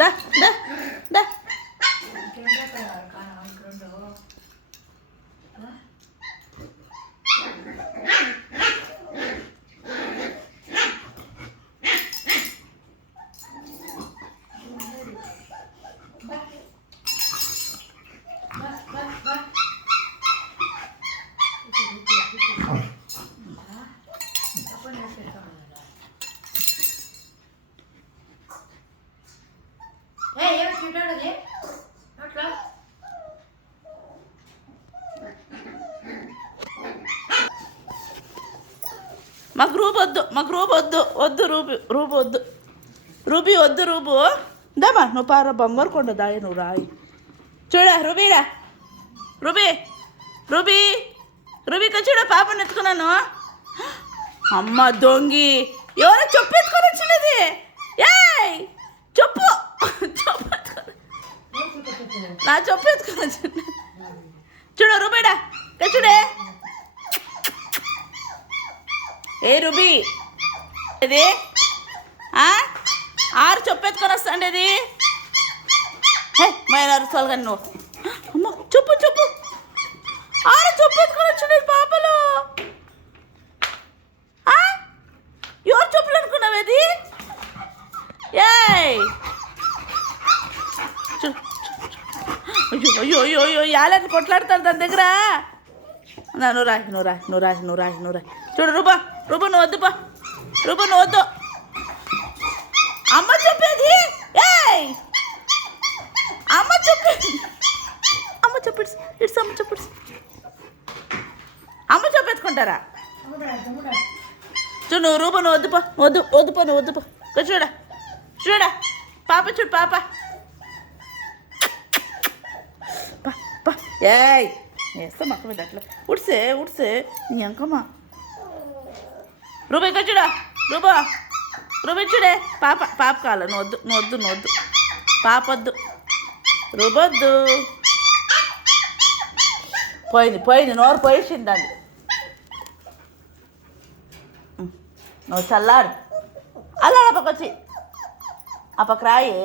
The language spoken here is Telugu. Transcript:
దా దా దా. మాకు రూబు వద్దు, మాకు రూబు వద్దు, వద్దు రూబు వద్దు, రూబీ వద్దు రూబు. దామా నువ్వు పారా బంగారు కొండ దాయి నువ్వు రాయి. చూడా రూబీడా, రూబీ రూబీ రూబీతో చూడ పాపను ఎత్తుకున్నాను. అమ్మ దొంగి, ఎవరో చెప్పు ఎత్తుకొని వచ్చినది. ఏయ్ చెప్పు, నా చెప్పు ఎత్తుకొని వచ్చింది. చూడు రూబీడా చూడే. ఏ రూబీ ఇది 6 చెప్పెత్తుకొని వస్తాండి ఇది. మైనారు సోల్గాని నువ్వు. అమ్మ చెప్పు 6 చెప్పెత్తుకొని వచ్చింది పాపలు. ఎవరు చెప్పులు అనుకున్నావు అది? ఏయ్ అయ్యో అయ్యో అయ్యో యాలని కొట్లాడతారు దాని దగ్గర. నువ్వు రాయి. చూడు రూబా నువ్వు వద్దు పా, రూబా నువ్వు వద్దు. అమ్మ చెప్పేది. ఏయ్ అమ్మ చెప్పేది, ఇట్స్ అమ్మ చెప్పేది. అమ్మ చెప్పేసుకుంటారా? చూడు నువ్వు రూబా నువ్వు వద్దుపా, నువ్వు వద్దుపా. చూడా పాప, చూడు పాప. ఏయ్ వేస్తా మక్క మీద అట్లా ఉడిసే నీ అంకమ్మా. రూబా ఇక్కడ చూడా, రూబా చూడే. పాప కావాలి. నువ్వు వద్దు పాప వద్దు, రూబొద్దు. పోయింది నోరు పోయేసింది దాన్ని. నువ్వు చల్లాడు అలా ఆ పక్క వచ్చి ఆ పక్క రాయి.